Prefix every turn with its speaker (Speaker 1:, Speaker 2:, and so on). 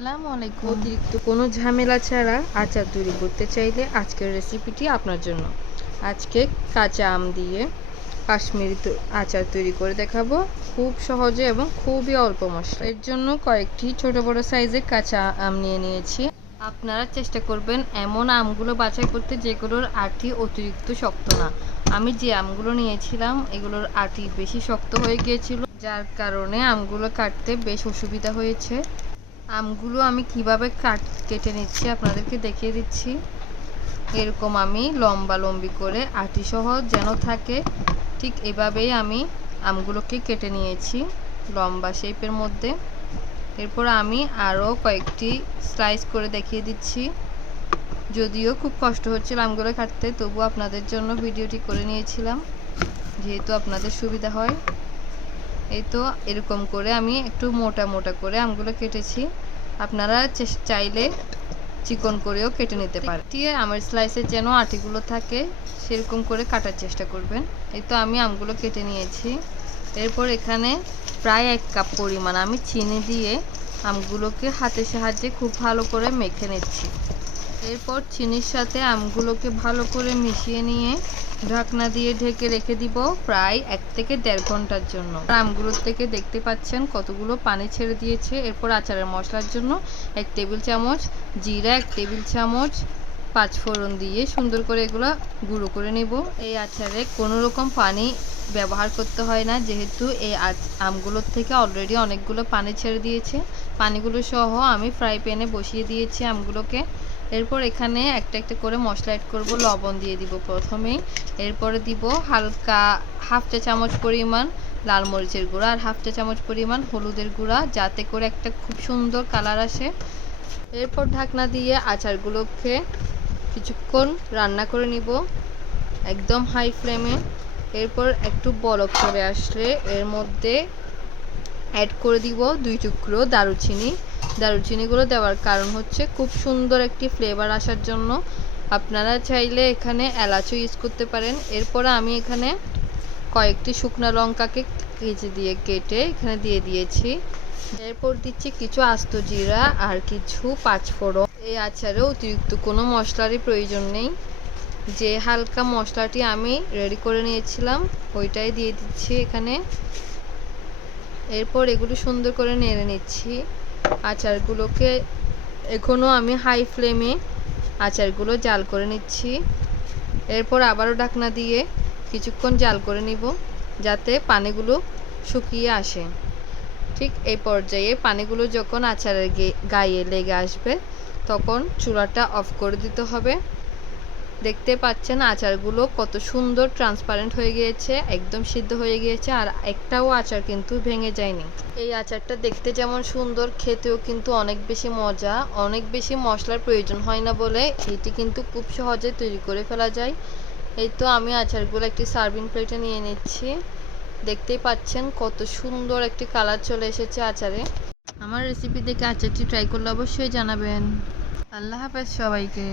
Speaker 1: আসসালামু আলাইকুম।
Speaker 2: অতিরিক্ত কোনো ঝামেলা ছাড়া আচার তৈরি করতে চাইলে আজকের রেসিপিটি আপনার জন্য। আজকে কাঁচা আম দিয়ে কাশ্মীরি আচার তৈরি করে দেখাবো। খুব সহজে এবং খুবই অল্প মশলা এর জন্য কয়েকটি ছোট বড় সাইজের কাঁচা আম নিয়ে নিয়েছি। আপনারা চেষ্টা করবেন এমন আমগুলো বাছাই করতে যেগুলোর আটি অতিরিক্ত শক্ত না। আমি যে আমগুলো নিয়েছিলাম, এগুলোর আটি বেশি শক্ত হয়ে গিয়েছিল, যার কারণে আমগুলো কাটতে বেশ অসুবিধা হয়েছে। আমগুলো আমি কীভাবে কাট, কেটে নিচ্ছি আপনাদেরকে দেখিয়ে দিচ্ছি। এরকম আমি লম্বা লম্বি করে আটি সহ যেন থাকে, ঠিক এভাবেই আমি আমগুলোকে কেটে নিয়েছি লম্বা শেপের মধ্যে। এরপর আমি আরও কয়েকটি স্লাইস করে দেখিয়ে দিচ্ছি। যদিও খুব কষ্ট হচ্ছিল আমগুলো কাটতে তবু আপনাদের জন্য ভিডিওটি করে নিয়েছিলাম, যেহেতু আপনাদের সুবিধা হয়। এই তো এরকম করে আমি একটু মোটা মোটা করে আমগুলো কেটেছি। আপনারা চাইলে চিকন করেও কেটে নিতে পারেন। দিয়ে আমার স্লাইসের যেন আটিগুলো থাকে, সেরকম করে কাটার চেষ্টা করবেন। এই তো আমি আমগুলো কেটে নিয়েছি। এরপর এখানে প্রায় এক কাপ পরিমাণ আমি চিনি দিয়ে আমগুলোকে হাতের সাহায্যে খুব ভালো করে মেখে নিচ্ছি। এরপর চিনির সাথে আমগুলোকে ভালো করে মিশিয়ে নিয়ে ঢাকনা দিয়ে ঢেকে রেখে দিব প্রায় এক থেকে দেড় ঘণ্টার জন্য। আমগুলোর থেকে দেখতে পাচ্ছেন কতগুলো পানি ছেড়ে দিয়েছে। এরপর আচারের মশলার জন্য এক টেবিল চামচ জিরা, এক টেবিল চামচ পাঁচ ফোড়ন দিয়ে সুন্দর করে এগুলো গুঁড়ো করে নেব। এই আচারে কোনো রকম পানি ব্যবহার করতে হয় না, যেহেতু এই আমগুলোর থেকে অলরেডি অনেকগুলো পানি ছেড়ে দিয়েছে। পানিগুলো সহ আমি ফ্রাই প্যানে বসিয়ে দিয়েছি আমগুলোকে। এরপর এখানে একটা একটা করে মশলা অ্যাড করব, লবণ দিয়ে দিব প্রথমেই। এরপরে দিব হালকা হাফ চা চামচ পরিমাণ লাল মরিচের গুঁড়া আর হাফ চা চামচ পরিমাণ হলুদের গুঁড়া, যাতে করে একটা খুব সুন্দর কালার আসে। এরপর ঢাকনা দিয়ে আচারগুলোকে কিছুক্ষণ রান্না করে নিব, একদম হাই ফ্লেমে এরপর একটু বলক চলে আসলে এর মধ্যে অ্যাড করে দিব দুই টুকরো দারুচিনি। দারুচিনিগুলো দেওয়ার কারণ হচ্ছে খুব সুন্দর একটি ফ্লেভার আসার জন্য। আপনারা চাইলে এখানে এলাচও ইউজ করতে পারেন। এরপরে আমি এখানে কয়েকটি শুকনো লঙ্কাকে কেচে দিয়ে কেটে এখানে দিয়ে দিয়েছি। এরপর দিচ্ছি কিছু আস্ত জিরা আর কিছু পাঁচফোড়ন। এই আচারে অতিরিক্ত কোনো মশলারই প্রয়োজন নেই। যে হালকা মশলাটি আমি রেডি করে নিয়েছিলাম, ওইটাই দিয়ে দিচ্ছি এখানে। এরপর এগুলো সুন্দর করে নেড়ে নিচ্ছি। আচারগুলোকে এখনও আমি হাই ফ্লেমে আচারগুলো জাল করে নিচ্ছি। এরপর আবারও ঢাকনা দিয়ে কিছুক্ষণ জাল করে নিব যাতে পানিগুলো শুকিয়ে আসে। ঠিক এই পর্যায়ে পানিগুলো যখন আচারের গায়ে লেগে আসবে, তখন চুলাটা অফ করে দিতে হবে। দেখতে পাচ্ছেন আচারগুলো কত সুন্দর ট্রান্সপারেন্ট হয়ে গিয়েছে, একদম সিদ্ধ হয়ে গিয়েছে আর একটাও আচার কিন্তু ভেঙে যায়নি। এই আচারটা দেখতে যেমন সুন্দর, খেতেও কিন্তু অনেক বেশি মজা, অনেক বেশি মশলার প্রয়োজন হয় না বলে এটি কিন্তু খুব সহজে তৈরি করে ফেলা যায়। এই তো আমি আচারগুলো একটি সার্ভিং প্লেটে নিয়ে নিচ্ছি। দেখতেই পাচ্ছেন কত সুন্দর একটি কালার চলে এসেছে আচারে। আমার রেসিপি দেখে আচারটি ট্রাই করলে অবশ্যই জানাবেন। আল্লাহ হাফেজ সবাইকে।